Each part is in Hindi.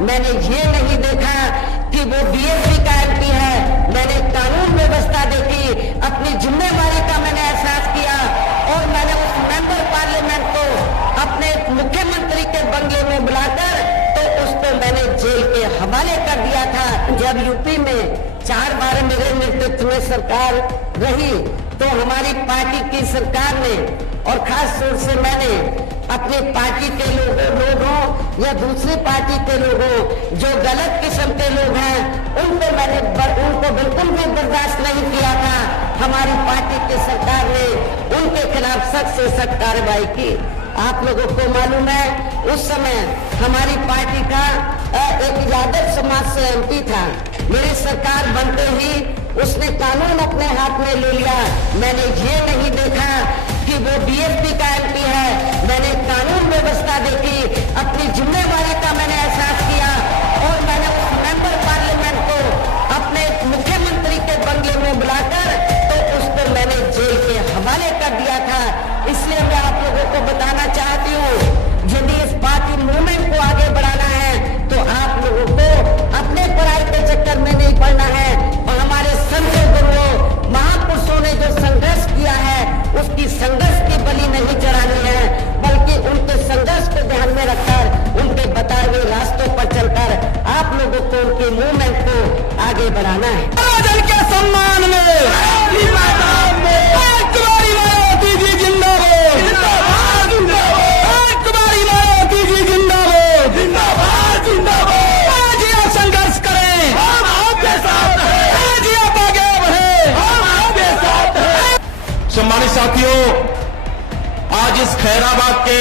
मैंने ये नहीं देखा कि वो बीएसपी का एमपी है। मैंने कानून व्यवस्था देखी, अपनी जिम्मेवारी का मैंने एहसास किया और मैंने उस मेंबर पार्लियामेंट को अपने मुख्यमंत्री के बंगले में बुलाकर तो उसको मैंने जेल के हवाले कर दिया था। जब यूपी में 4 बार मेरे नेतृत्व में सरकार रही तो हमारी पार्टी की सरकार ने और खास तौर से मैंने अपनी पार्टी के लोगों या दूसरी पार्टी के लोगों जो गलत किस्म के लोग हैं उनको बिल्कुल भी बर्दाश्त नहीं किया था। हमारी पार्टी की सरकार ने उनके खिलाफ सख्त से सख्त कार्रवाई की। आप लोगों को मालूम है उस समय हमारी पार्टी का एक यादव समाज से एमपी था। मेरी सरकार बनते ही उसने कानून अपने हाथ में ले लिया। मैंने ये नहीं देखा कि वो बीएसपी का एमपी है। मैंने कानून व्यवस्था देखी, अपनी जिम्मेवारी का मैंने एहसास किया और मैंने उस मेंबर पार्लियामेंट को अपने मुख्यमंत्री के बंगले में बुलाकर तो उसको मैंने जेल के हवाले कर दिया था। इसलिए मैं आप लोगों को बताना चाहती हूँ, यदि इस पार्टी मूवमेंट को आगे बढ़ाना है तो आप लोगों को अपने पढ़ाई के चक्कर में नहीं पड़ना है और हमारे संतों गुरुओं महापुरुषों ने जो संघर्ष किया है उसकी संघर्ष की बलि नहीं चढ़ानी है, बल्कि उनके संघर्ष को ध्यान में रखकर उनके बताए हुए रास्तों पर चलकर आप लोगों को उनके मूवमेंट को आगे बढ़ाना है। जन के सम्मान में कुमारी मायावती जी जिंदाबाद, कुमारी मायावती जी जिंदाबाद, जिंदाबाद जिंदाबाद। आज आप संघर्ष करें, हम आपके साथ हैं। आज आप आगे बढ़े, हम आपके साथ हैं। सम्मानित साथियों, आज इस खैराबाद के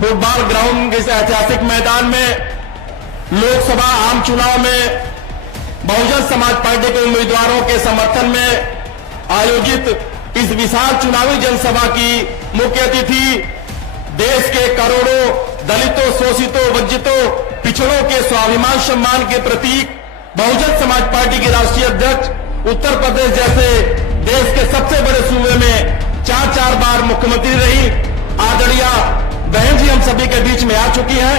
फुटबॉल ग्राउंड के ऐतिहासिक मैदान में लोकसभा आम चुनाव में बहुजन समाज पार्टी के उम्मीदवारों के समर्थन में आयोजित इस विशाल चुनावी जनसभा की मुख्य अतिथि देश के करोड़ों दलितों, शोषितों, वंचितों, पिछड़ों के स्वाभिमान सम्मान के प्रतीक बहुजन समाज पार्टी की राष्ट्रीय अध्यक्ष, उत्तर प्रदेश जैसे देश के सबसे बड़े सूबे में 4 बार मुख्यमंत्री रही आदरणीय बहन जी हम सभी के बीच में आ चुकी हैं।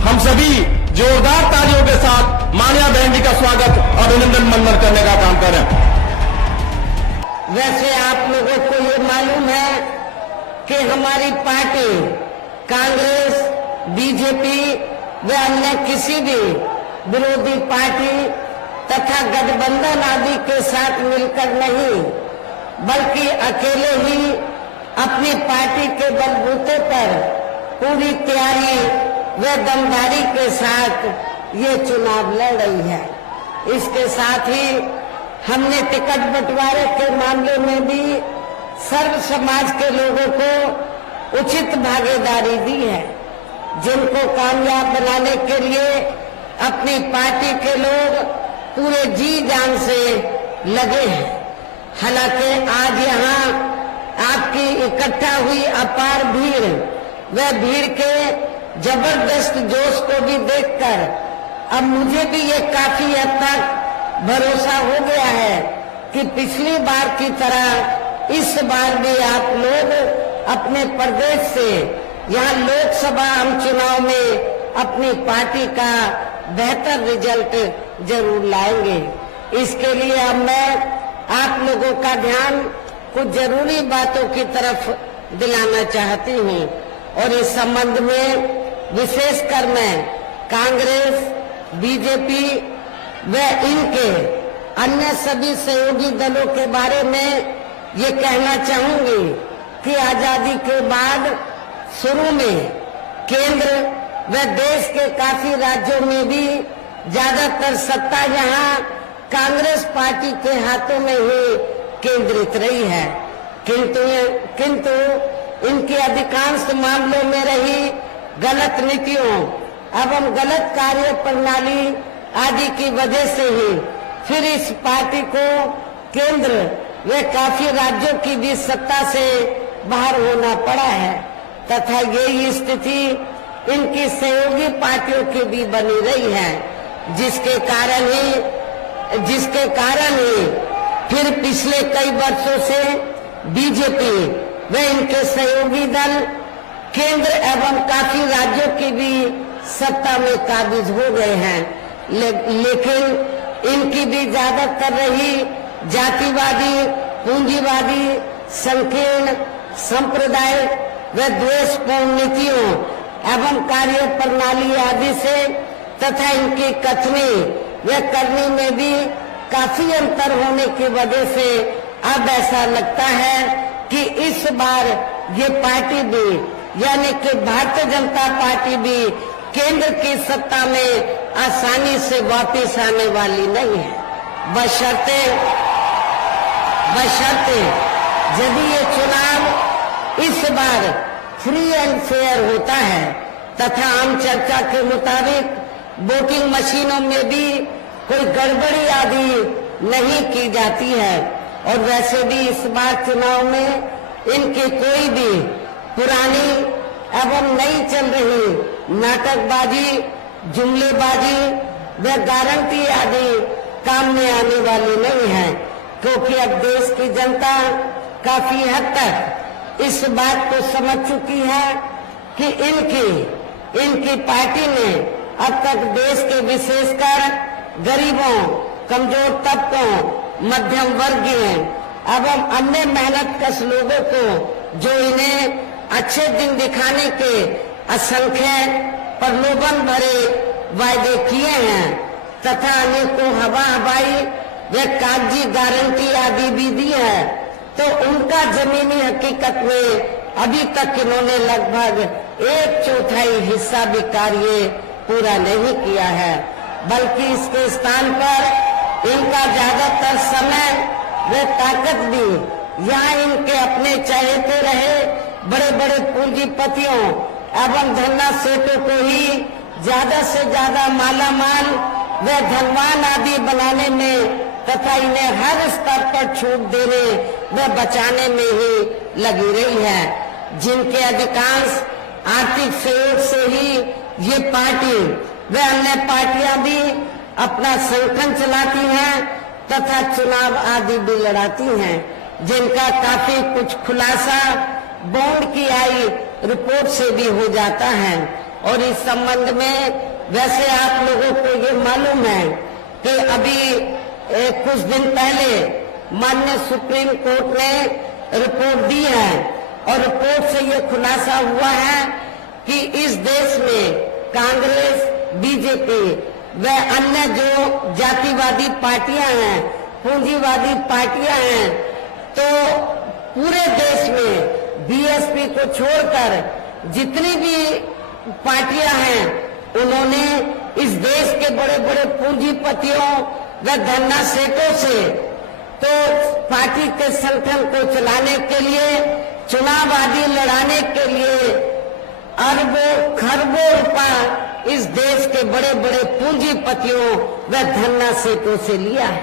हम सभी जोरदार तालियों के साथ माननीय बहन जी का स्वागत और अभिनंदन मंडन करने का काम करें। वैसे आप लोगों को ये मालूम है कि हमारी पार्टी कांग्रेस, बीजेपी व अन्य किसी भी विरोधी पार्टी तथा गठबंधन आदि के साथ मिलकर नहीं, बल्कि अकेले ही अपनी पार्टी के बलबूते पर पूरी तैयारी व दमदारी के साथ ये चुनाव लड़ रही है। इसके साथ ही हमने टिकट बंटवारे के मामले में भी सर्व समाज के लोगों को उचित भागीदारी दी है, जिनको कामयाब बनाने के लिए अपनी पार्टी के लोग पूरे जी जान से लगे हैं। हालांकि आज यहाँ आपकी इकट्ठा हुई अपार भीड़ व भीड़ के जबरदस्त जोश को भी देखकर अब मुझे भी ये काफी हद तक भरोसा हो गया है कि पिछली बार की तरह इस बार भी आप लोग अपने प्रदेश से यहाँ लोकसभा आम चुनाव में अपनी पार्टी का बेहतर रिजल्ट जरूर लाएंगे। इसके लिए अब मैं आप लोगों का ध्यान कुछ जरूरी बातों की तरफ दिलाना चाहती हूँ और इस संबंध में विशेषकर मैं कांग्रेस, बीजेपी व इनके अन्य सभी सहयोगी दलों के बारे में ये कहना चाहूंगी कि आजादी के बाद शुरू में केंद्र व देश के काफी राज्यों में भी ज्यादातर सत्ता यहाँ कांग्रेस पार्टी के हाथों में ही केंद्रित रही है, किंतु इनके अधिकांश मामलों में रही गलत नीतियों एवं गलत कार्य प्रणाली आदि की वजह से ही फिर इस पार्टी को केंद्र व काफी राज्यों की भी सत्ता से बाहर होना पड़ा है तथा यही स्थिति इनकी सहयोगी पार्टियों की भी बनी रही है, जिसके कारण ही फिर पिछले कई वर्षों से बीजेपी व इनके सहयोगी दल केंद्र एवं काफी राज्यों की भी सत्ता में काबिज हो गए हैं, लेकिन इनकी भी इजाजत कर रही जातिवादी, पूंजीवादी, संकीर्ण, सांप्रदायिक व द्वेषपूर्ण नीतियों एवं कार्य प्रणाली आदि से तथा इनकी कथनी व करनी में भी काफी अंतर होने की वजह से अब ऐसा लगता है कि इस बार ये पार्टी भी यानी कि भारतीय जनता पार्टी भी केंद्र की सत्ता में आसानी से वापस आने वाली नहीं है, बशर्ते यदि ये चुनाव इस बार फ्री एंड फेयर होता है तथा आम चर्चा के मुताबिक वोटिंग मशीनों में भी कोई गड़बड़ी आदि नहीं की जाती है। और वैसे भी इस बार चुनाव में इनकी कोई भी पुरानी एवं नई चल रही नाटकबाजी, जुमलेबाजी व गारंटी आदि काम में आने वाली नहीं है, क्योंकि अब देश की जनता काफी हद तक इस बात को समझ चुकी है कि इनकी पार्टी ने अब तक देश के विशेषकर गरीबों, कमजोर तबकों, मध्यम वर्गीय एवं अन्य मेहनतकश लोगों को जो इन्हें अच्छे दिन दिखाने के असंख्य प्रलोभन भरे वायदे किए हैं तथा अनेकों हवाई व कागजी गारंटी आदि भी दी है, तो उनका जमीनी हकीकत में अभी तक इन्होंने लगभग 1/4 हिस्सा भी कार्य पूरा नहीं किया है, बल्कि इसके स्थान पर इनका ज्यादातर समय व ताकत भी यहाँ इनके अपने चाहते रहे बड़े बड़े पूंजीपतियों एवं धन्ना सेठों को ही ज्यादा से ज्यादा मालामाल व धनवान आदि बनाने में तथा इन्हें हर स्तर पर छूट देने व बचाने में ही लगी रही है, जिनके अधिकांश आर्थिक सहयोग से ही ये पार्टी व अन्य पार्टियां भी अपना संगठन चलाती हैं तथा चुनाव आदि भी लड़ाती हैं, जिनका काफी कुछ खुलासा बॉन्ड की आई रिपोर्ट से भी हो जाता है। और इस संबंध में वैसे आप लोगों को ये मालूम है कि अभी कुछ दिन पहले माननीय सुप्रीम कोर्ट ने रिपोर्ट दी है और रिपोर्ट से ये खुलासा हुआ है कि इस देश में कांग्रेस, बीजेपी व अन्य जो जातिवादी पार्टियां हैं, पूंजीवादी पार्टियां हैं, तो पूरे देश में बीएसपी को छोड़कर जितनी भी पार्टियां हैं उन्होंने इस देश के बड़े बड़े पूंजीपतियों व धन्ना सेठों से तो पार्टी के संगठन को चलाने के लिए, चुनाव आदि लड़ाने के लिए अरबों खरबों रुपया इस देश के बड़े बड़े पूंजीपतियों व धन्ना सेठों से लिया है।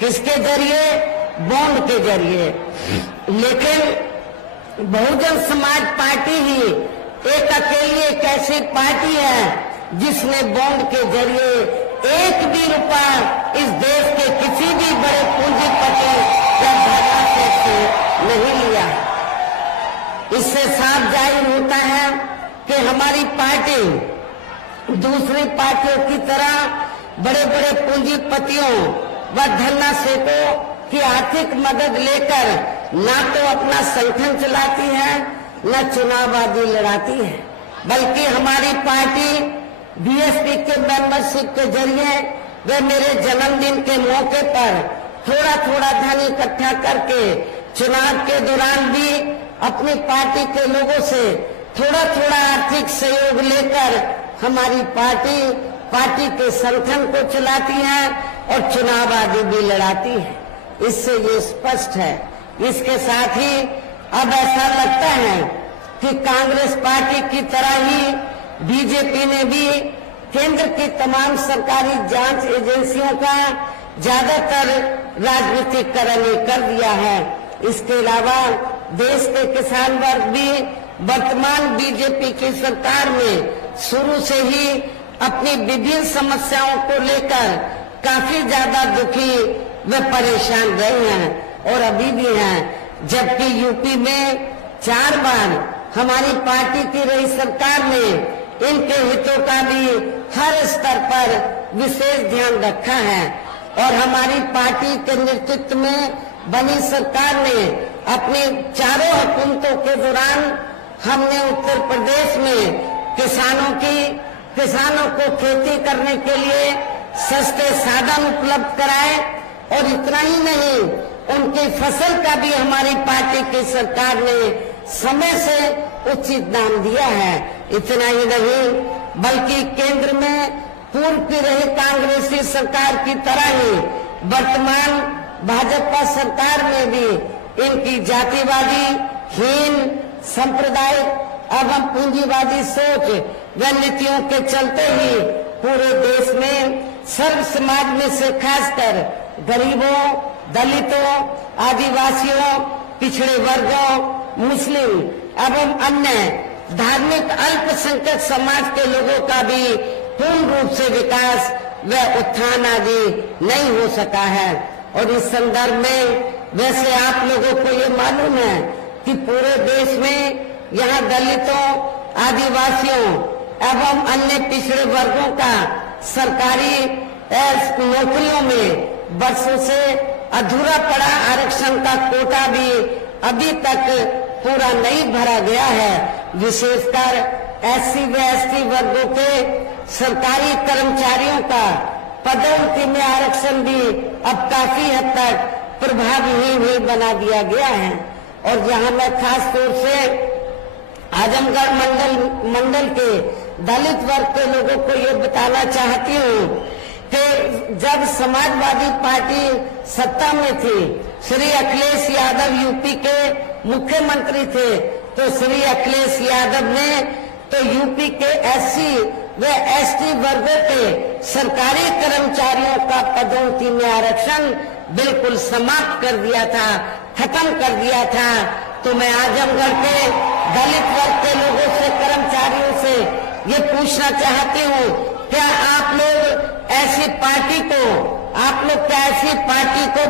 किसके जरिए? बॉन्ड के जरिए। लेकिन बहुजन समाज पार्टी ही एक अकेली एक ऐसी पार्टी है जिसने बॉन्ड के जरिए एक भी रुपया इस देश के किसी भी बड़े पूंजीपति या धन्ना सेठ से नहीं लिया। इससे साफ जाहिर होता है कि हमारी पार्टी दूसरी पार्टियों की तरह बड़े बड़े पूंजीपतियों व धन्ना सेठों की आर्थिक मदद लेकर न तो अपना संगठन चलाती है न चुनाव आदि लड़ाती है, बल्कि हमारी पार्टी बीएसपी के मेंबरशिप के जरिए वे मेरे जन्मदिन के मौके पर थोड़ा थोड़ा धन इकट्ठा करके चुनाव के दौरान भी अपनी पार्टी के लोगों से थोड़ा थोड़ा आर्थिक सहयोग लेकर हमारी पार्टी के संगठन को चलाती है और चुनाव आदि भी लड़ाती है। इससे ये स्पष्ट है। इसके साथ ही अब ऐसा लगता है कि कांग्रेस पार्टी की तरह ही बीजेपी ने भी केंद्र की तमाम सरकारी जांच एजेंसियों का ज्यादातर राजनीतिकरण कर दिया है। इसके अलावा देश के किसान वर्ग भी वर्तमान बीजेपी की सरकार में शुरू से ही अपनी विभिन्न समस्याओं को लेकर काफी ज्यादा दुखी व परेशान रहे हैं और अभी भी हैं। जबकि यूपी में 4 बार हमारी पार्टी की रही सरकार ने इनके हितों का भी हर स्तर पर विशेष ध्यान रखा है और हमारी पार्टी के नेतृत्व में बनी सरकार ने अपनी चारों हुकूमतों के दौरान हमने उत्तर प्रदेश में किसानों को खेती करने के लिए सस्ते साधन उपलब्ध कराए और इतना ही नहीं, उनकी फसल का भी हमारी पार्टी की सरकार ने समय से उचित दाम दिया है। इतना ही नहीं, बल्कि केंद्र में पूर्व की रही कांग्रेसी सरकार की तरह ही वर्तमान भाजपा सरकार में भी इनकी जातिवादी, हीन, सांप्रदायिक एवं पूंजीवादी सोच व नीतियों के चलते ही पूरे देश में सर्व समाज में से खासकर गरीबों, दलितों, आदिवासियों, पिछड़े वर्गों, मुस्लिम एवं अन्य धार्मिक अल्पसंख्यक समाज के लोगों का भी पूर्ण रूप से विकास व उत्थान आदि नहीं हो सका है। और इस संदर्भ में वैसे आप लोगों को ये मालूम है कि पूरे देश में यहाँ दलितों, आदिवासियों एवं अन्य पिछड़े वर्गों का सरकारी नौकरियों में वर्षों से अधूरा पड़ा आरक्षण का कोटा भी अभी तक पूरा नहीं भरा गया है। विशेषकर SC व ST वर्गों के सरकारी कर्मचारियों का पदोन्नति में आरक्षण भी अब काफी हद तक प्रभावहीन ही बना दिया गया है। और यहाँ मैं खास तौर से आजमगढ़ मंडल के दलित वर्ग के लोगों को ये बताना चाहती हूँ कि जब समाजवादी पार्टी सत्ता में थी, श्री अखिलेश यादव यूपी के मुख्यमंत्री थे, तो श्री अखिलेश यादव ने तो यूपी के SC व ST वर्गों के सरकारी कर्मचारियों का पदोन्नति में आरक्षण बिल्कुल समाप्त कर दिया था, खत्म कर दिया था। तो मैं आजमगढ़ के दलित वर्ग के लोगों से, कर्मचारियों से ये पूछना चाहती हूँ, क्या आप लोग ऐसी पार्टी को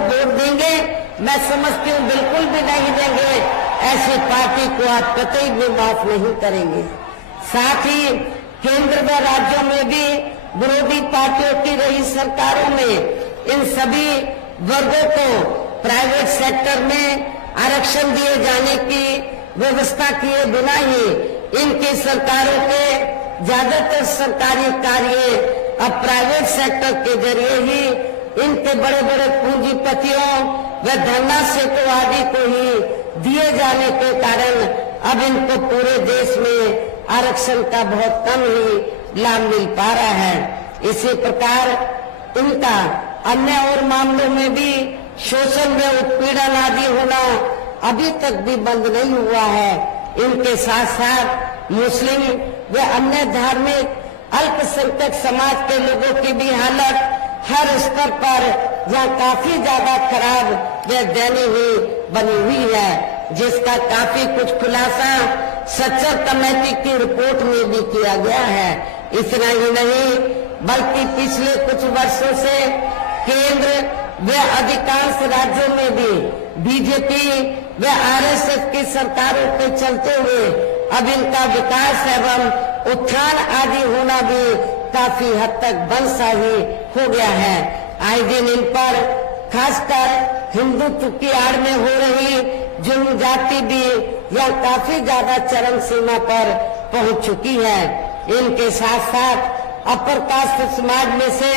वोट देंगे? मैं समझती हूँ बिल्कुल भी नहीं देंगे। ऐसी पार्टी को आप कतई भी माफ नहीं करेंगे। साथ ही केंद्र व राज्यों में भी विरोधी पार्टियों की रही सरकारों में इन सभी वर्गों को प्राइवेट सेक्टर में आरक्षण दिए जाने की व्यवस्था किए बिना ही इनकी सरकारों के ज्यादातर सरकारी कार्य अब प्राइवेट सेक्टर के जरिए ही इनके बड़े बड़े पूंजीपतियों व धन्ना सेठों आदि को ही दिए जाने के कारण अब इनको पूरे देश में आरक्षण का बहुत कम ही लाभ मिल पा रहा है। इसी प्रकार इनका अन्य और मामलों में भी शोषण व उत्पीड़न आदि होना अभी तक भी बंद नहीं हुआ है। इनके साथ साथ मुस्लिम व अन्य धार्मिक अल्पसंख्यक समाज के लोगों की भी हालत हर स्तर पर यहाँ काफी ज्यादा खराब व दयनीय बनी हुई है, जिसका काफी कुछ खुलासा सच्चर कमेटी की रिपोर्ट में भी किया गया है। इतना ही नहीं, बल्कि पिछले कुछ वर्षों से केंद्र व अधिकांश राज्यों में भी बीजेपी व RSS की सरकारों के चलते हुए अब इनका विकास एवं उत्थान आदि होना भी काफी हद तक बंदशाही हो गया है। आए दिन इन पर खासकर हिंदुत्व की आड़ में हो रही जुल्म जाति भी यह काफी ज्यादा चरम सीमा पर पहुंच चुकी है। इनके साथ साथ अपर कास्ट समाज में से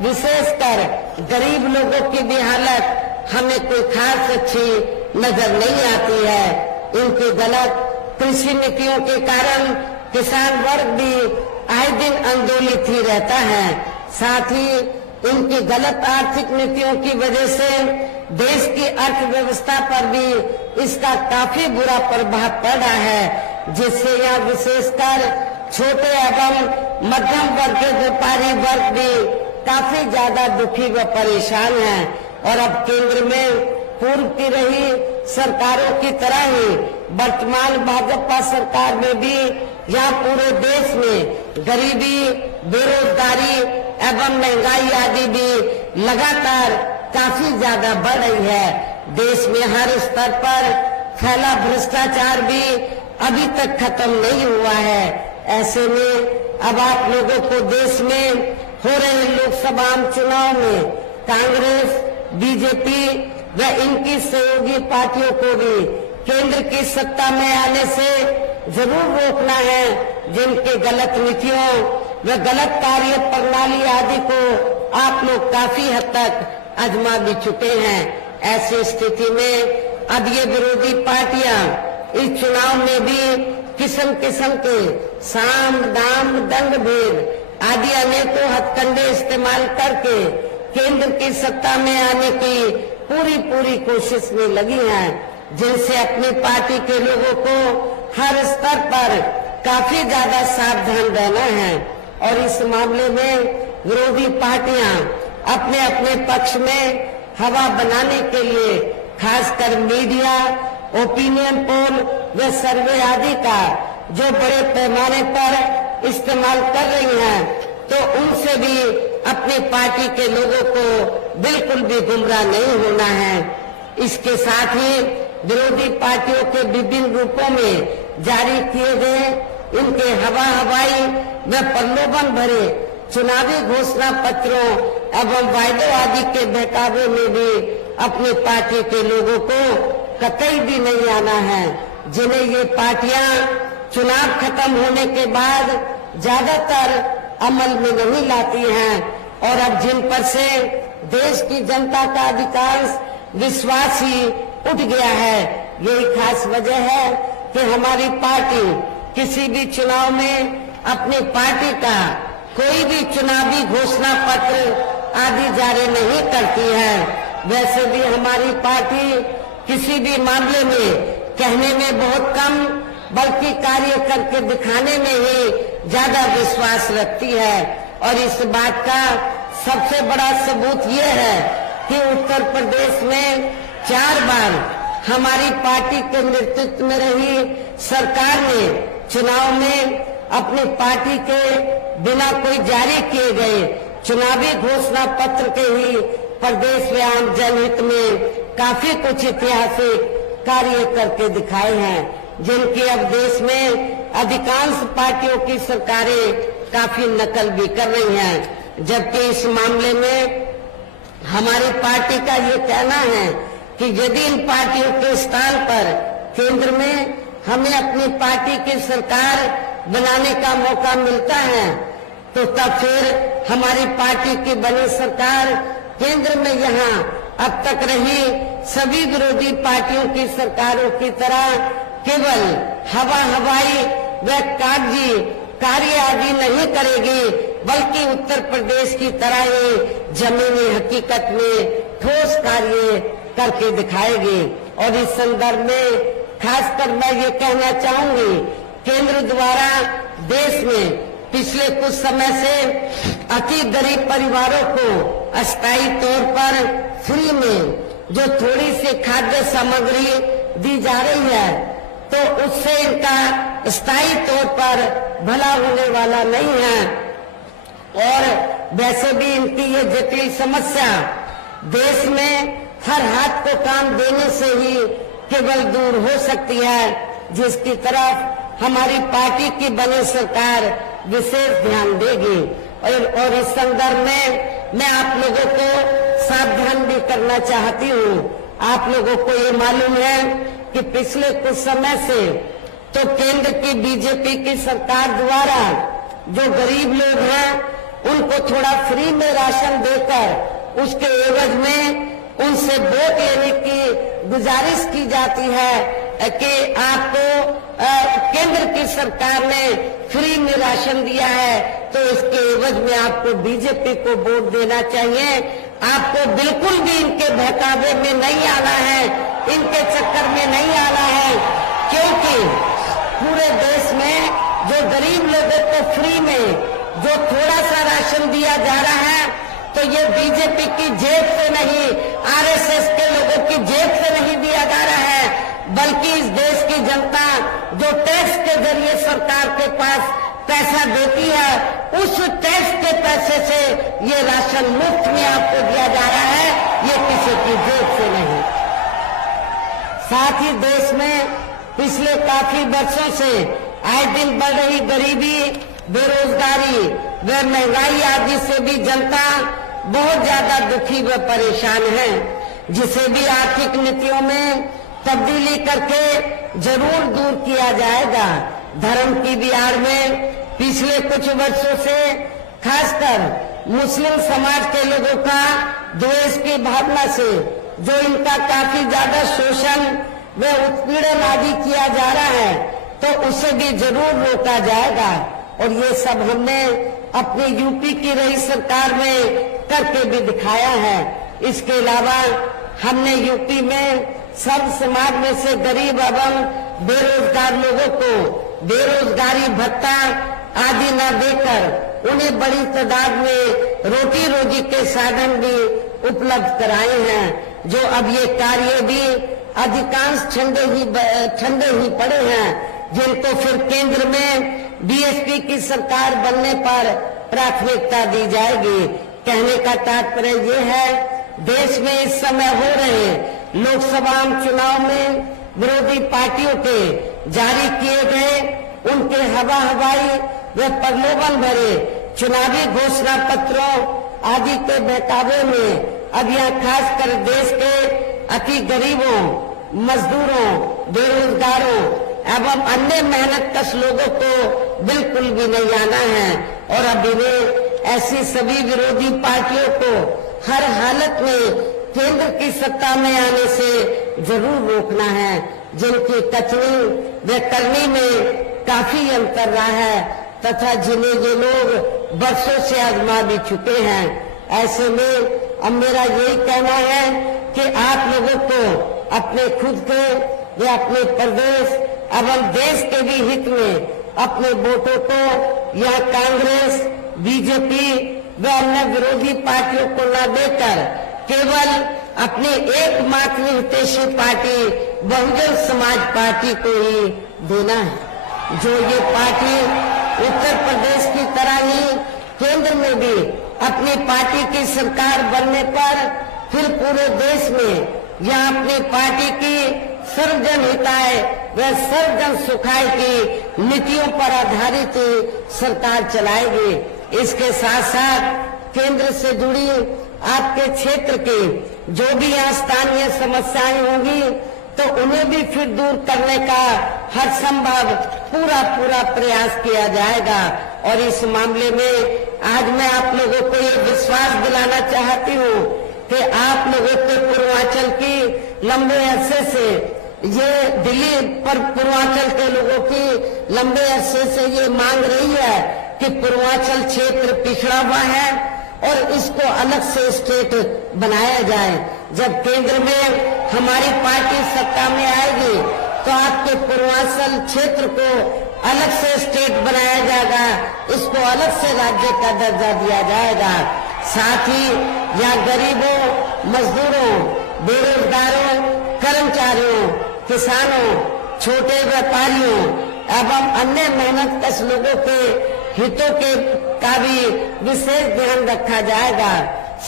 विशेषकर गरीब लोगों की भी हालत हमें कोई खास अच्छी नजर नहीं आती है। इनकी गलत कृषि नीतियों के कारण किसान वर्ग भी आए दिन आंदोलित ही रहता है। साथ ही इनकी गलत आर्थिक नीतियों की वजह से देश की अर्थव्यवस्था पर भी इसका काफी बुरा प्रभाव पड़ रहा है, जिससे यह विशेषकर छोटे एवं मध्यम वर्ग के व्यापारी वर्ग भी काफी ज्यादा दुखी व परेशान है। और अब केंद्र में पूर्व की रही सरकारों की तरह ही वर्तमान भाजपा सरकार में भी यहाँ पूरे देश में गरीबी, बेरोजगारी एवं महंगाई आदि भी लगातार काफी ज्यादा बढ़ रही है। देश में हर स्तर पर फैला भ्रष्टाचार भी अभी तक खत्म नहीं हुआ है। ऐसे में अब आप लोगों को देश में हो रहे लोकसभा चुनाव में कांग्रेस, बीजेपी व इनकी सहयोगी पार्टियों को भी केंद्र की सत्ता में आने से जरूर रोकना है, जिनके गलत नीतियों व गलत कार्य प्रणाली आदि को आप लोग काफी हद तक आजमा भी चुके हैं। ऐसी स्थिति में अब ये विरोधी पार्टियां इस चुनाव में भी किस्म किस्म के साम, दाम, दंड, भेद आदि अनेकों हथकंडे इस्तेमाल करके केंद्र की सत्ता में आने की पूरी कोशिश में लगी हैं, जिनसे अपनी पार्टी के लोगों को हर स्तर पर काफी ज्यादा सावधान रहना है। और इस मामले में विरोधी पार्टियां अपने अपने पक्ष में हवा बनाने के लिए खासकर मीडिया, ओपिनियन पोल व सर्वे आदि का जो बड़े पैमाने पर इस्तेमाल कर रही हैं, तो उनसे भी अपनी पार्टी के लोगों को बिल्कुल भी गुमराह नहीं होना है। इसके साथ ही विरोधी पार्टियों के विभिन्न रूपों में जारी किए गए इनके हवाई व प्रलोभन भरे चुनावी घोषणा पत्रों एवं वायदों आदि के बहकावे में भी अपनी पार्टी के लोगों को कतई भी नहीं आना है, जिन्हें ये पार्टियां चुनाव खत्म होने के बाद ज्यादातर अमल में नहीं लाती हैं और अब जिन पर से देश की जनता का अधिकांश विश्वास ही उठ गया है। यही खास वजह है कि हमारी पार्टी किसी भी चुनाव में अपनी पार्टी का कोई भी चुनावी घोषणा पत्र आदि जारी नहीं करती है। वैसे भी हमारी पार्टी किसी भी मामले में कहने में बहुत कम बल्कि कार्य करके दिखाने में ही ज्यादा विश्वास रखती है। और इस बात का सबसे बड़ा सबूत ये है कि उत्तर प्रदेश में 4 बार हमारी पार्टी के नेतृत्व में रही सरकार ने चुनाव में अपनी पार्टी के बिना कोई जारी किए गए चुनावी घोषणा पत्र के ही प्रदेश में आम जनहित में काफी कुछ ऐतिहासिक कार्य करके दिखाए हैं, जिनकी अब देश में अधिकांश पार्टियों की सरकारें काफी नकल भी कर रही हैं। जबकि इस मामले में हमारी पार्टी का ये कहना है कि यदि इन पार्टियों के स्थान पर केंद्र में हमें अपनी पार्टी की सरकार बनाने का मौका मिलता है, तो तब फिर हमारी पार्टी की बनी सरकार केंद्र में यहाँ अब तक रही सभी विरोधी पार्टियों की सरकारों की तरह केवल हवाई व कागजी कार्य आदि नहीं करेगी, बल्कि उत्तर प्रदेश की तरह ही जमीनी हकीकत में ठोस कार्य करके दिखाएगी। और इस संदर्भ में खासकर मैं ये कहना चाहूंगी, केंद्र द्वारा देश में पिछले कुछ समय से अति गरीब परिवारों को अस्थायी तौर पर फ्री में जो थोड़ी सी खाद्य सामग्री दी जा रही है, तो उससे इनका स्थायी तौर पर भला होने वाला नहीं है। और वैसे भी इनकी ये जटिल समस्या देश में हर हाथ को काम देने से ही केवल दूर हो सकती है, जिसकी तरफ हमारी पार्टी की बनी सरकार विशेष ध्यान देगी। और इस संदर्भ में मैं आप लोगों को सावधान भी करना चाहती हूँ। आप लोगों को ये मालूम है कि पिछले कुछ समय से तो केंद्र की बीजेपी की सरकार द्वारा जो गरीब लोग हैं उनको थोड़ा फ्री में राशन देकर उसके एवज में उनसे वोट लेने की गुजारिश की जाती है कि आपको केंद्र की सरकार ने फ्री में राशन दिया है, तो इसके एवज में आपको बीजेपी को वोट देना चाहिए। आपको बिल्कुल भी इनके बहकावे में नहीं आना है, इनके चक्कर में नहीं आना है, क्योंकि पूरे देश में जो गरीब लोगों को फ्री में जो थोड़ा सा राशन दिया जा रहा है, तो ये बीजेपी की जेब से नहीं, आरएसएस के लोगों की जेब से नहीं दिया जा रहा है, बल्कि इस देश की जनता जो टैक्स के जरिए सरकार के पास पैसा देती है, उस टैक्स के पैसे से ये राशन मुफ्त में आपको दिया जा रहा है, ये किसी की जेब से नहीं। साथ ही देश में पिछले काफी वर्षों से आए दिन बढ़ रही गरीबी, बेरोजगारी व महंगाई आदि से भी जनता बहुत ज्यादा दुखी व परेशान है, जिसे भी आर्थिक नीतियों में तब्दीली करके जरूर दूर किया जाएगा। धर्म की भी आड़ में पिछले कुछ वर्षों से खासकर मुस्लिम समाज के लोगों का द्वेष की भावना से जो इनका काफी ज्यादा शोषण व उत्पीड़न आदि किया जा रहा है, तो उसे भी जरूर रोका जाएगा। और ये सब हमने अपने यूपी की रही सरकार में करके भी दिखाया है। इसके अलावा हमने यूपी में सर्व समाज में से गरीब एवं बेरोजगार लोगों को बेरोजगारी भत्ता आदि न देकर उन्हें बड़ी तादाद में रोटी रोजी के साधन भी उपलब्ध कराए हैं, जो अब ये कार्य भी अधिकांश ठंडे ही पड़े हैं, जिनको फिर केंद्र में बीएसपी की सरकार बनने पर प्राथमिकता दी जाएगी। कहने का तात्पर्य ये है, देश में इस समय हो रहे लोकसभा चुनाव में विरोधी पार्टियों के जारी किए गए उनके हवाई व प्रलोभन भरे चुनावी घोषणा पत्रों आदि के बहकावे में अब यहाँ खासकर देश के अति गरीबों, मजदूरों, बेरोजगारों एवं अन्य मेहनतकश लोगों को बिल्कुल भी नहीं आना है। और अब इन्हें ऐसी सभी विरोधी पार्टियों को हर हालत में केंद्र की सत्ता में आने से जरूर रोकना है, जिनकी कचनी व करनी में काफी अंतर रहा है तथा जिन्हें ये लोग बरसों से आजमा भी चुके हैं। ऐसे में अब मेरा यही कहना है कि आप लोगों को अपने खुद के व अपने प्रदेश एवं देश के भी हित में अपने वोटों को या कांग्रेस, बीजेपी व अन्य विरोधी पार्टियों को न देकर केवल अपनी एकमात्र हितैषी पार्टी बहुजन समाज पार्टी को ही देना है, जो ये पार्टी उत्तर प्रदेश की तरह ही केंद्र में भी अपनी पार्टी की सरकार बनने पर फिर पूरे देश में या अपनी पार्टी की सर्वजन हिताय व सर्वजन सुखाय की नीतियों पर आधारित सरकार चलाएगी। इसके साथ साथ केंद्र से जुड़ी आपके क्षेत्र के जो भी यहाँ स्थानीय समस्याएं होंगी तो उन्हें भी फिर दूर करने का हर संभव पूरा प्रयास किया जाएगा। और इस मामले में आज मैं आप लोगों को ये विश्वास दिलाना चाहती हूँ कि आप लोगों के पूर्वांचल की लंबे अरसे से ये दिल्ली पर पूर्वांचल के लोगों की लंबे अरसे से ये मांग रही है कि पूर्वांचल क्षेत्र पिछड़ा हुआ है और इसको अलग से स्टेट बनाया जाए। जब केंद्र में हमारी पार्टी सत्ता में आएगी तो आपके पूर्वांचल क्षेत्र को अलग से स्टेट बनाया जाएगा, इसको अलग से राज्य का दर्जा दिया जाएगा। साथ ही यहाँ गरीबों, मजदूरों, बेरोजगारों, कर्मचारियों, किसानों, छोटे व्यापारियों एवं अन्य मेहनतकश लोगों के हितों के का भी विशेष ध्यान रखा जाएगा।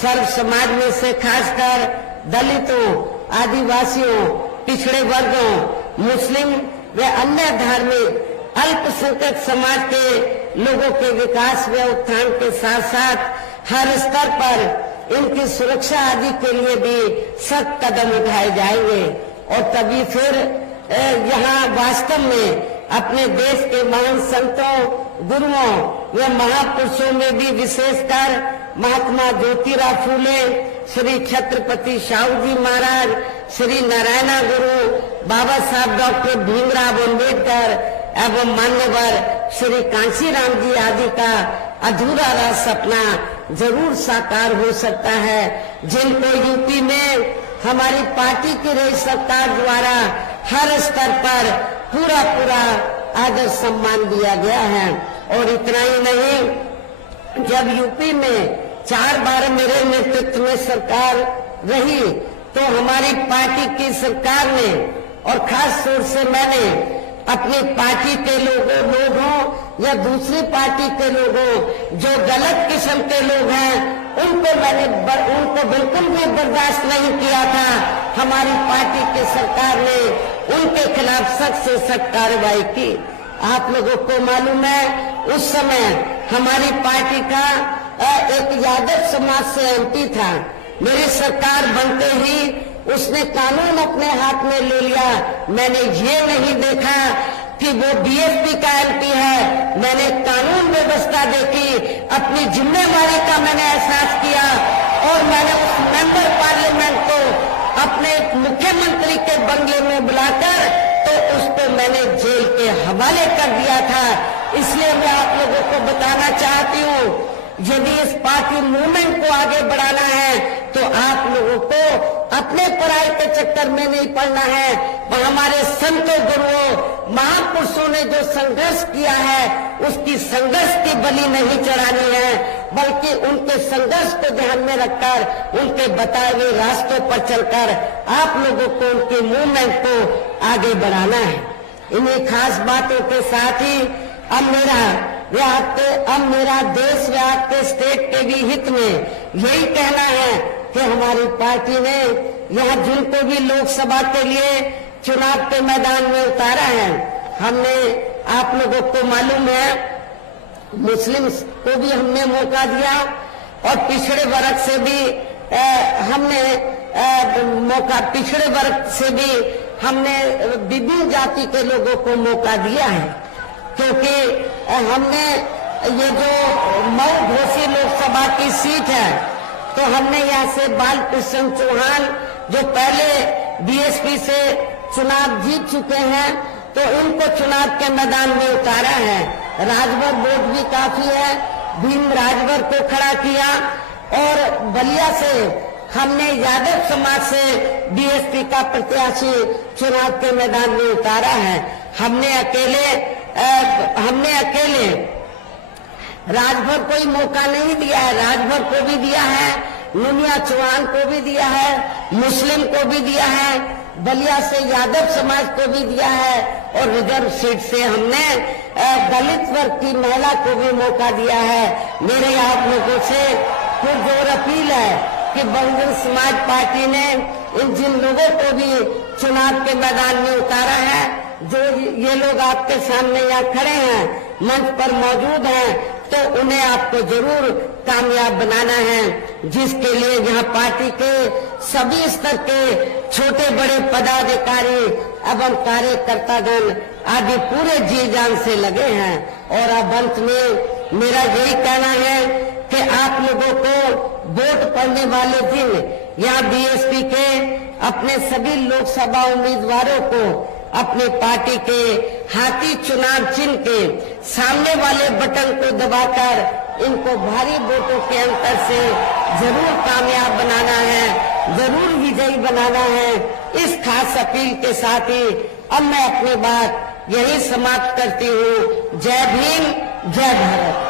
सर्व समाज में से खासकर दलितों, आदिवासियों, पिछड़े वर्गों, मुस्लिम व अन्य धार्मिक अल्पसंख्यक समाज के लोगों के विकास व उत्थान के साथ साथ हर स्तर पर इनकी सुरक्षा आदि के लिए भी सख्त कदम उठाए जाएंगे। और तभी फिर यहाँ वास्तव में अपने देश के महान संतों, गुरुओं व महापुरुषों में भी विशेषकर महात्मा ज्योतिराव फूले, श्री छत्रपति शाहू जी महाराज, श्री नारायण गुरु, बाबा साहब डॉक्टर भीमराव अम्बेडकर एवं मान्यवर श्री कांशीराम जी आदि का अधूरा रहा सपना जरूर साकार हो सकता है, जिनको यूपी में हमारी पार्टी की रही सरकार द्वारा हर स्तर पर पूरा आदर सम्मान दिया गया है। और इतना ही नहीं, जब यूपी में 4 बार मेरे नेतृत्व में सरकार रही तो हमारी पार्टी की सरकार ने और खास तौर से मैंने अपनी पार्टी के लोगों या दूसरी पार्टी के लोगों जो गलत किस्म के लोग हैं उनको बिल्कुल भी बर्दाश्त नहीं किया था। हमारी पार्टी की सरकार ने उनके खिलाफ सख्त से सख्त कार्रवाई की। आप लोगों को मालूम है उस समय हमारी पार्टी का एक यादव समाज से एमपी था। मेरी सरकार बनते ही उसने कानून अपने हाथ में ले लिया। मैंने ये नहीं देखा कि वो बीएसपी का एमपी है, मैंने कानून व्यवस्था देखी, अपनी जिम्मेवारी का मैंने एहसास किया और मैंने उस मेंबर पार्लियामेंट को अपने मुख्यमंत्री के बंगले में बुलाकर तो उसको मैंने जेल के हवाले कर दिया था। इसलिए मैं आप लोगों को बताना चाहती हूँ, यदि इस पार्टी मूवमेंट को आगे बढ़ाना है तो आप लोगों को अपने पढ़ाई के चक्कर में नहीं पड़ना है। और हमारे संतों गुरुओं महापुरुषों ने जो संघर्ष किया है उसकी संघर्ष की बलि नहीं चढ़ानी है, बल्कि उनके संघर्ष को ध्यान में रखकर उनके बताए हुए रास्तों पर चलकर आप लोगों को उनके मूवमेंट को आगे बढ़ाना है। इन्हीं खास बातों के साथ ही अब मेरा देश व आपके स्टेट के भी हित में यही कहना है कि हमारी पार्टी ने यहाँ जिनको भी लोकसभा के लिए चुनाव के मैदान में उतारा है, हमने आप लोगों को मालूम है मुस्लिम को भी हमने मौका दिया और पिछड़े वर्ग से भी हमने हमने विभिन्न जाति के लोगों को मौका दिया है। क्योंकि हमने ये जो मऊ घोसी लोकसभा की सीट है तो हमने यहाँ से बालकृष्ण चौहान जो पहले बीएसपी से चुनाव जीत चुके हैं तो इनको चुनाव के मैदान में उतारा है। राजभर वोट भी काफी है, भीम राजभर को खड़ा किया और बलिया से हमने यादव समाज से बीएसपी का प्रत्याशी चुनाव के मैदान में उतारा है। हमने अकेले राजभर को ही मौका नहीं दिया है, राजभर को भी दिया है, मुनिया चौहान को भी दिया है, मुस्लिम को भी दिया है, बलिया से यादव समाज को भी दिया है और रिजर्व सीट से हमने दलित वर्ग की महिला को भी मौका दिया है। मेरे आप लोगों से पुरजोर अपील है कि बहुजन समाज पार्टी ने इन जिन लोगों को भी चुनाव के मैदान में उतारा है, जो ये लोग आपके सामने यहाँ खड़े हैं, मंच पर मौजूद हैं, तो उन्हें आपको जरूर कामयाब बनाना है, जिसके लिए यहाँ पार्टी के सभी स्तर के छोटे बड़े पदाधिकारी एवं कार्यकर्तागण आदि पूरे जी जान से लगे हैं। और अब अंत में मेरा यही कहना है कि आप लोगों को वोट पड़ने वाले दिन यहाँ बीएसपी के अपने सभी लोकसभा उम्मीदवारों को अपनी पार्टी के हाथी चुनाव चिन्ह के सामने वाले बटन को दबाकर इनको भारी वोटों के अंतर से जरूर कामयाब बनाना है, जरूर विजयी बनाना है। इस खास अपील के साथ ही अब मैं अपनी बात यही समाप्त करती हूँ। जय भीम, जय भारत।